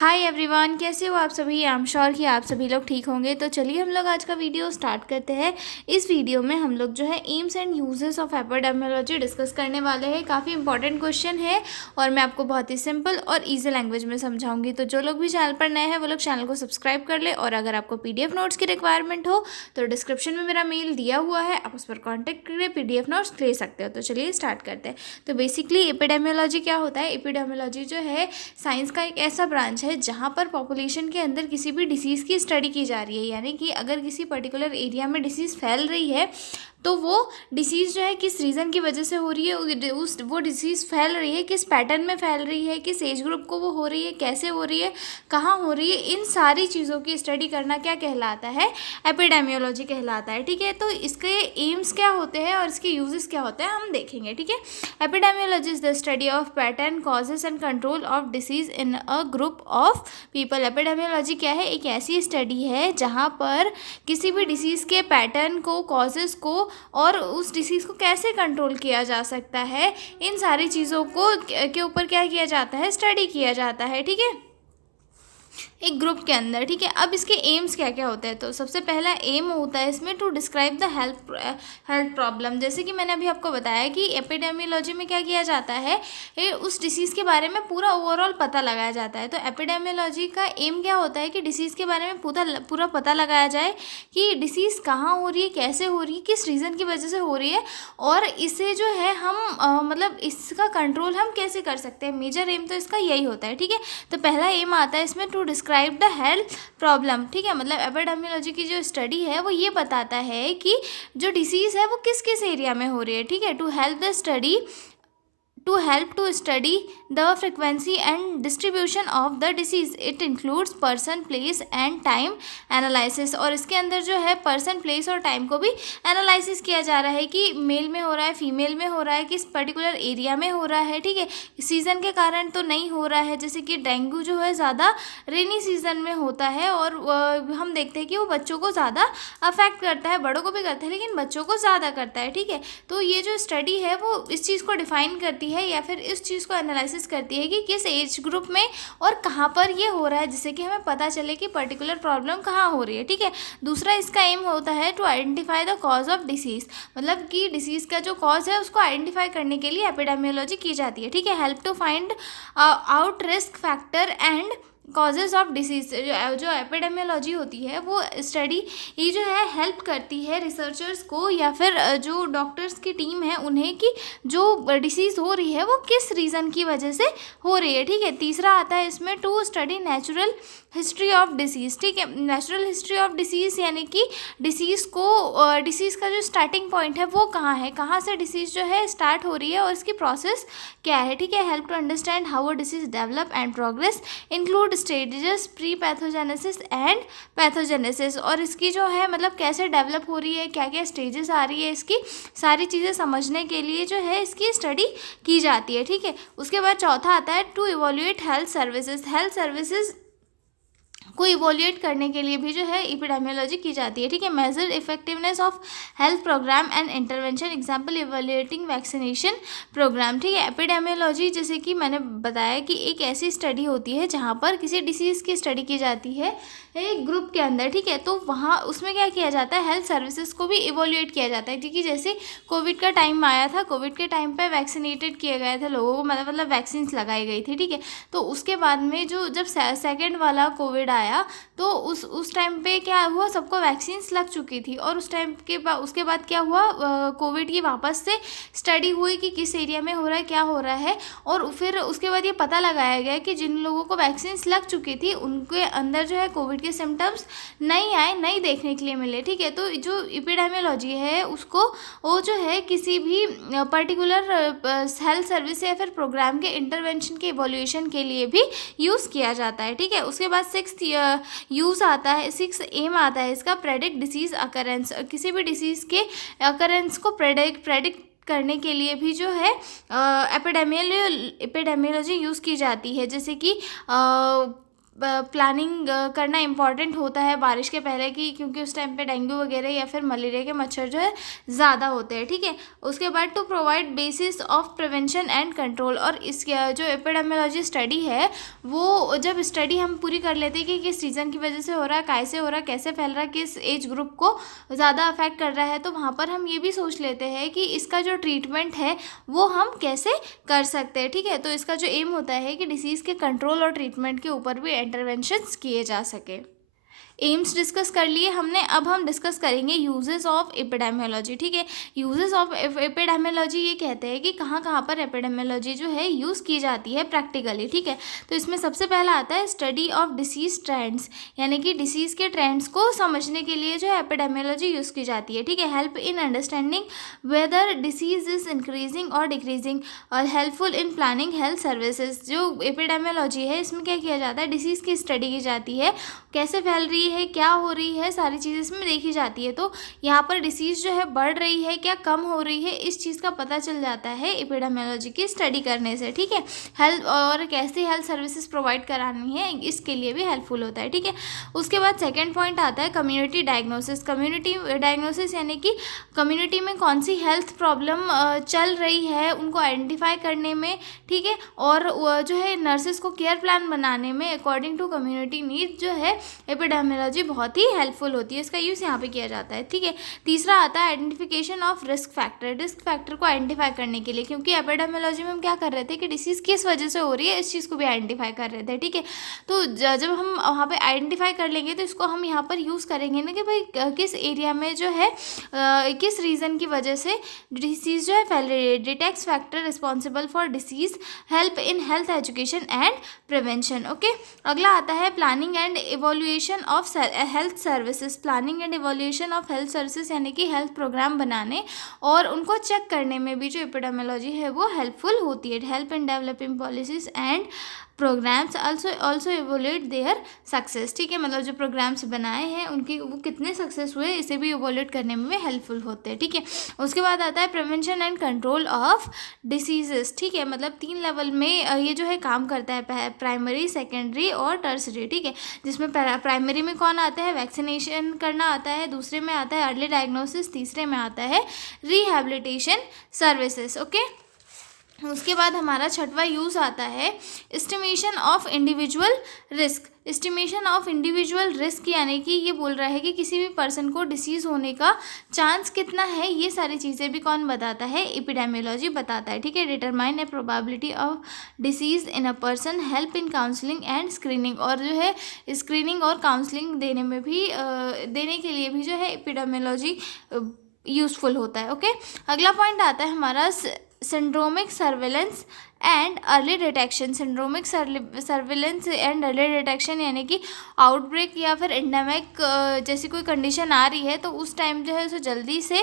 Hi everyone, कैसे हो आप सभी। आई एम श्योर कि आप सभी लोग ठीक होंगे। तो चलिए हम लोग आज का वीडियो स्टार्ट करते हैं। इस वीडियो में हम लोग जो है AIIMS and uses of epidemiology discuss करने वाले हैं। काफ़ी इंपॉर्टेंट क्वेश्चन है और मैं आपको बहुत ही सिंपल और इजी लैंग्वेज में समझाऊंगी। तो जो लोग भी चैनल पर नए हैं वो लोग चैनल को सब्सक्राइब कर ले, और अगर आपको PDF नोट्स की रिक्वायरमेंट हो तो डिस्क्रिप्शन में मेरा मेल दिया हुआ है, आप उस पर कॉन्टैक्ट करके PDF नोट्स ले सकते हो। तो चलिए स्टार्ट करते हैं। तो बेसिकली एपिडेमियोलॉजी क्या होता है। एपिडेमियोलॉजी जो है साइंस का एक ऐसा ब्रांच है जहाँ पर पॉपुलेशन के अंदर किसी भी डिसीज़ की स्टडी की जा रही है। यानी कि अगर किसी पर्टिकुलर एरिया में डिसीज़ फैल रही है तो वो डिसीज़ जो है किस रीज़न की वजह से हो रही है, वो डिसीज़ फैल रही है किस पैटर्न में फैल रही है, किस एज ग्रुप को वो हो रही है, कैसे हो रही है, कहाँ हो रही है, इन सारी चीज़ों की स्टडी करना क्या कहलाता है, एपिडेमियोलॉजी कहलाता है। ठीक है, तो इसके एम्स क्या होते हैं और इसके यूजेस क्या होते हैं हम देखेंगे। ठीक है, epidemiology is the study of pattern, causes and control of disease in a group of people. Epidemiology क्या है, एक ऐसी स्टडी है जहाँ पर किसी भी डिसीज़ के पैटर्न को, कॉजेज़ को और उस डिसीज़ को कैसे कंट्रोल किया जा सकता है, इन सारी चीज़ों को के ऊपर क्या किया जाता है, स्टडी किया जाता है। ठीक है, एक ग्रुप के अंदर। ठीक है, अब इसके एम्स क्या क्या होते हैं। तो सबसे पहला एम होता है इसमें to describe the health problem. जैसे कि मैंने अभी आपको बताया कि एपिडेमियोलॉजी में क्या किया जाता है, उस डिसीज़ के बारे में पूरा ओवरऑल पता लगाया जाता है। तो एपिडेमियोलॉजी का एम क्या होता है कि डिसीज़ के बारे में पूरा पता लगाया जाए कि डिसीज़ कहाँ हो रही है, कैसे हो रही है, किस रीज़न की वजह से हो रही है, और इसे जो है हम मतलब इसका कंट्रोल हम कैसे कर सकते हैं। मेजर एम तो इसका यही होता है। ठीक है, तो पहला एम आता है इसमें to describe the health problem. ठीक है, मतलब एपिडेमियोलॉजी की जो स्टडी है वो ये बताता है कि जो डिसीज़ है वो किस किस एरिया में हो रही है। ठीक है, to help the study to help to study the frequency and distribution of the disease. It includes person, place and time analysis। और इसके अंदर जो है पर्सन, प्लेस और टाइम को भी एनालिसिस किया जा रहा है कि मेल में हो रहा है, फीमेल में हो रहा है, किस पर्टिकुलर एरिया में हो रहा है। ठीक है, सीज़न के कारण तो नहीं हो रहा है। जैसे कि डेंगू जो है ज़्यादा रेनी सीज़न में होता है और हम देखते हैं कि वो बच्चों को ज़्यादा अफेक्ट करता है, बड़ों को भी करता है लेकिन बच्चों को ज़्यादा करता है। ठीक है, तो ये जो स्टडी है वो इस चीज़ को डिफाइन करती है या फिर इस चीज़ को एनालिसिस करती है कि किस एज ग्रुप में और कहाँ पर ये हो रहा है, जिससे कि हमें पता चले कि पर्टिकुलर प्रॉब्लम कहाँ हो रही है। ठीक है, दूसरा इसका एम होता है to identify the cause of disease. मतलब कि डिसीज़ का जो कॉज है उसको आइडेंटिफाई करने के लिए एपिडेमियोलॉजी की जाती है। ठीक है, help to find out risk factor and causes of disease. जो एपिडेमियोलॉजी होती है वो स्टडी ये जो है हेल्प करती है रिसर्चर्स को या फिर जो डॉक्टर्स की टीम है उन्हें कि जो डिसीज़ हो रही है वो किस रीज़न की वजह से हो रही है। ठीक है, तीसरा आता है इसमें to study natural history of disease. ठीक है, नेचुरल हिस्ट्री ऑफ डिसीज़ यानी कि डिसीज़ को डिसीज़ का जो स्टार्टिंग पॉइंट है वो कहाँ है, कहाँ से डिसीज़ जो है स्टार्ट हो रही है और इसकी प्रोसेस क्या है। ठीक है, help to understand how a disease develop and progress, include stages pre pathogenesis and pathogenesis. और इसकी जो है मतलब कैसे डेवलप हो रही है, क्या क्या स्टेजेस आ रही है, इसकी सारी चीज़ें समझने के लिए जो है इसकी स्टडी की जाती है। ठीक है, उसके बाद चौथा आता है to evaluate health services. Health services को इवोल्यूएट करने के लिए भी जो है एपिडेमियोलॉजी की जाती है। ठीक है, measure effectiveness of health program and intervention, example evaluating vaccination program. ठीक है, एपिडेमियोलॉजी जैसे कि मैंने बताया कि एक ऐसी स्टडी होती है जहाँ पर किसी डिसीज़ की स्टडी की जाती है एक ग्रुप के अंदर। ठीक है, तो वहाँ उसमें क्या किया जाता है, हेल्थ सर्विसेज को भी इवोल्यूएट किया जाता है। क्योंकि जैसे कोविड का टाइम आया था, कोविड के टाइम पे वैक्सीनेटेड किए गए थे लोगों को, मतलब वैक्सीन लगाई गई थी। ठीक है, तो उसके बाद में जब सेकेंड वाला कोविड आया तो उस टाइम पे क्या हुआ, सबको वैक्सीन्स लग चुकी थी और उस टाइम के बाद उसके बाद क्या हुआ, कोविड की वापस से स्टडी हुई कि किस एरिया में हो रहा है, क्या हो रहा है, और फिर उसके बाद ये पता लगाया गया कि जिन लोगों को वैक्सीन्स लग चुकी थी उनके अंदर जो है कोविड के सिम्टम्स नहीं आए, नहीं देखने के लिए मिले। ठीक है, तो जो एपिडेमियोलॉजी है उसको वो जो है किसी भी पर्टिकुलर हेल्थ सर्विस या फिर प्रोग्राम के इंटरवेंशन के इवोल्यूशन के लिए भी यूज़ किया जाता है। ठीक है, उसके बाद सिक्स्थ यूज़ आता है, सिक्स एम आता है इसका, प्रेडिक्ट डिसीज़ अकरेंस। किसी भी डिसीज़ के अकरेंस को प्रेडिक्ट करने के लिए भी जो है एपिडेमियोलॉजी यूज़ की जाती है। जैसे कि प्लानिंग करना इम्पॉर्टेंट होता है बारिश के पहले की, क्योंकि उस टाइम पे डेंगू वगैरह या फिर मलेरिया के मच्छर जो है ज़्यादा होते हैं, ठीक है। उसके बाद to provide basis of prevention and control, और इसके जो एपिडेमियोलॉजी स्टडी है वो जब स्टडी हम पूरी कर लेते हैं कि किस रीज़न की वजह से हो रहा है, कैसे हो रहा है, कैसे फैल रहा है, किस एज ग्रुप को ज़्यादा अफेक्ट कर रहा है, तो वहाँ पर हम ये भी सोच लेते हैं कि इसका जो ट्रीटमेंट है वो हम कैसे कर सकते हैं, ठीक है। तो इसका जो एम होता है कि डिसीज़ के कंट्रोल और ट्रीटमेंट के ऊपर भी इंटरवेंशंस किए जा सके। एम्स डिस्कस कर लिए हमने, अब हम डिस्कस करेंगे यूजेस ऑफ एपिडेमियोलॉजी, ठीक है। यूजेस ऑफ एपिडेमियोलॉजी ये कहते हैं कि कहाँ कहाँ पर एपिडेमियोलॉजी जो है यूज़ की जाती है प्रैक्टिकली, ठीक है। तो इसमें सबसे पहला आता है स्टडी ऑफ डिसीज ट्रेंड्स, यानी कि डिसीज़ के ट्रेंड्स को समझने के लिए जो है एपिडेमियोलॉजी यूज़ की जाती है, ठीक है। Help in understanding whether disease is increasing और डिक्रीजिंग, और helpful in planning health services. जो एपिडेमियोलॉजी है इसमें क्या किया जाता है, डिसीज़ की स्टडी की जाती है, कैसे फैल रही है, क्या हो रही है, सारी चीज़ इसमें देखी जाती है। तो यहाँ पर डिसीज़ जो है बढ़ रही है क्या कम हो रही है, इस चीज़ का पता चल जाता है एपिडेमियोलॉजी की स्टडी करने से, ठीक है। हेल्थ और कैसी हेल्थ सर्विसेज प्रोवाइड करानी है इसके लिए भी हेल्पफुल होता है, ठीक है। उसके बाद सेकेंड पॉइंट आता है कम्युनिटी डायग्नोसिस। कम्युनिटी डायग्नोसिस यानी कि कम्युनिटी में कौन सी हेल्थ प्रॉब्लम चल रही है उनको आइडेंटिफाई करने में, ठीक है, और जो है नर्सेज को केयर प्लान बनाने में अकॉर्डिंग टू कम्युनिटी नीड जो है एपिडेमियोलॉजी बहुत ही हेल्पफुल होती है। इसका यूज़ यहाँ पे किया जाता है, ठीक है। तीसरा आता है identification of risk factor. Risk factor को आइडेंटिफाई करने के लिए, क्योंकि एपिडेमियोलॉजी में हम क्या कर रहे थे कि डिसीज़ किस वजह से हो रही है इस चीज़ को भी आइडेंटिफाई कर रहे थे, ठीक है। तो जब हम वहाँ पे आइडेंटिफाई कर लेंगे तो इसको हम यहाँ पर यूज़ करेंगे ना कि भाई किस एरिया में जो है किस रीज़न की वजह से डिसीज़ जो है फैल रही है। Detects factor responsible for disease, help in health education and prevention, okay. अगला आता है planning and evolution of health services. Planning and evolution of health services यानी कि हेल्थ प्रोग्राम बनाने और उनको चेक करने में भी जो एपिडेमियोलॉजी है वो हेल्पफुल होती है। Help in developing policies and programmes also evaluate their success, ठीक है। मतलब जो प्रोग्राम्स बनाए हैं उनकी वो कितने सक्सेस हुए इसे भी इवोल्यूट करने में भी हेल्पफुल होते हैं, ठीक है। उसके बाद आता है prevention and control of diseases, ठीक है। मतलब 3 लेवल में ये जो है काम करता है, प्राइमरी, सेकेंडरी और टर्सरी, ठीक है। जिसमें प्राइमरी में कौन आता है, वैक्सीनेशन करना आता है, दूसरे में आता है अर्ली डायग्नोसिस, तीसरे में आता है रिहैबिलिटेशन सर्विसेज, ओके। उसके बाद हमारा छठवां यूज़ आता है estimation of individual risk. Estimation of individual risk यानी कि ये बोल रहा है कि किसी भी पर्सन को डिसीज़ होने का चांस कितना है, ये सारी चीज़ें भी कौन बताता है, एपिडेमियोलॉजी बताता है, ठीक है। Determine A probability of disease in a person, help in counselling and screening, और जो है स्क्रीनिंग और काउंसलिंग देने में भी देने के लिए भी जो है एपिडेमियोलॉजी यूज़फुल होता है, ओके। अगला पॉइंट आता है हमारा syndromic surveillance and early detection. Syndromic surveillance and early detection यानी कि आउटब्रेक या फिर एंडेमिक जैसी कोई कंडीशन आ रही है तो उस टाइम जो है उसे जल्दी से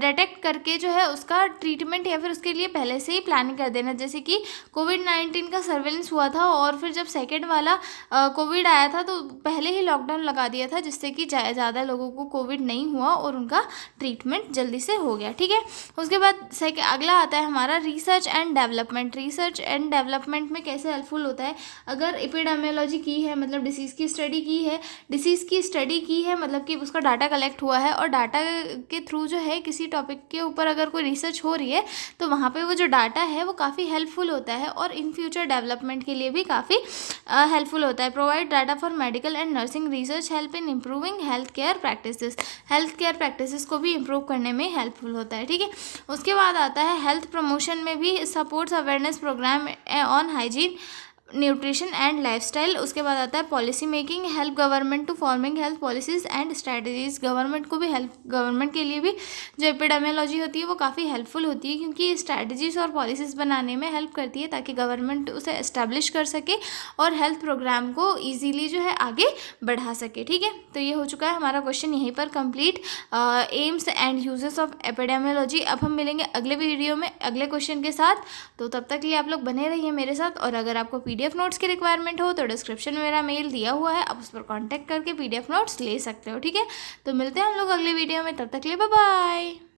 डिटेक्ट करके जो है उसका ट्रीटमेंट या फिर उसके लिए पहले से ही प्लानिंग कर देना। जैसे कि कोविड-19 का सर्वेलेंस हुआ था और फिर जब सेकेंड वाला कोविड आया था तो पहले ही लॉकडाउन लगा दिया था, जिससे कि ज़्यादा लोगों को कोविड नहीं हुआ और उनका ट्रीटमेंट जल्दी से हो गया, ठीक है। उसके बाद अगला आता है हमारा research and development. Research and development में कैसे हेल्पफुल होता है, अगर एपिडेमियोलॉजी की है मतलब डिसीज़ की स्टडी की है, डिसीज़ की स्टडी की है मतलब कि उसका डाटा कलेक्ट हुआ है और डाटा के थ्रू जो है किसी टॉपिक के ऊपर अगर कोई रिसर्च हो रही है तो वहाँ पे वो जो डाटा है वो काफ़ी हेल्पफुल होता है और इन फ्यूचर डेवलपमेंट के लिए भी काफ़ी हेल्पफुल होता है। Provide data for medical and nursing research, help in improving health care practices. Health care practices को भी इम्प्रूव करने में हेल्पफुल होता है, ठीक है। उसके बाद आता है हेल्थ प्रमोशन में भी supports awareness programme on hygiene, nutrition and lifestyle. उसके बाद आता है policy making, help government to forming health policies and strategies. Government को भी गवर्नमेंट के लिए भी जो एपिडेमियोलॉजी होती है वो काफ़ी हेल्पफुल होती है क्योंकि स्ट्रैटेजीज और पॉलिसीज़ बनाने में हेल्प करती है ताकि गवर्नमेंट उसे एस्टेब्लिश कर सके और हेल्थ प्रोग्राम को ईजीली जो है आगे बढ़ा सके, ठीक है। तो ये हो चुका है हमारा क्वेश्चन यहीं पर complete, AIIMS and uses of epidemiology. अब हम मिलेंगे अगले वीडियो में अगले क्वेश्चन के साथ, तो तब तक के लिए आप लोग बने रहिए मेरे साथ। और अगर आपको पीडीएफ नोट्स की रिक्वायरमेंट हो तो डिस्क्रिप्शन में मेरा मेल दिया हुआ है, आप उस पर कांटेक्ट करके पीडीएफ नोट्स ले सकते हो, ठीक है। तो मिलते हैं हम लोग अगले वीडियो में, तब तक के लिए बाय बाय।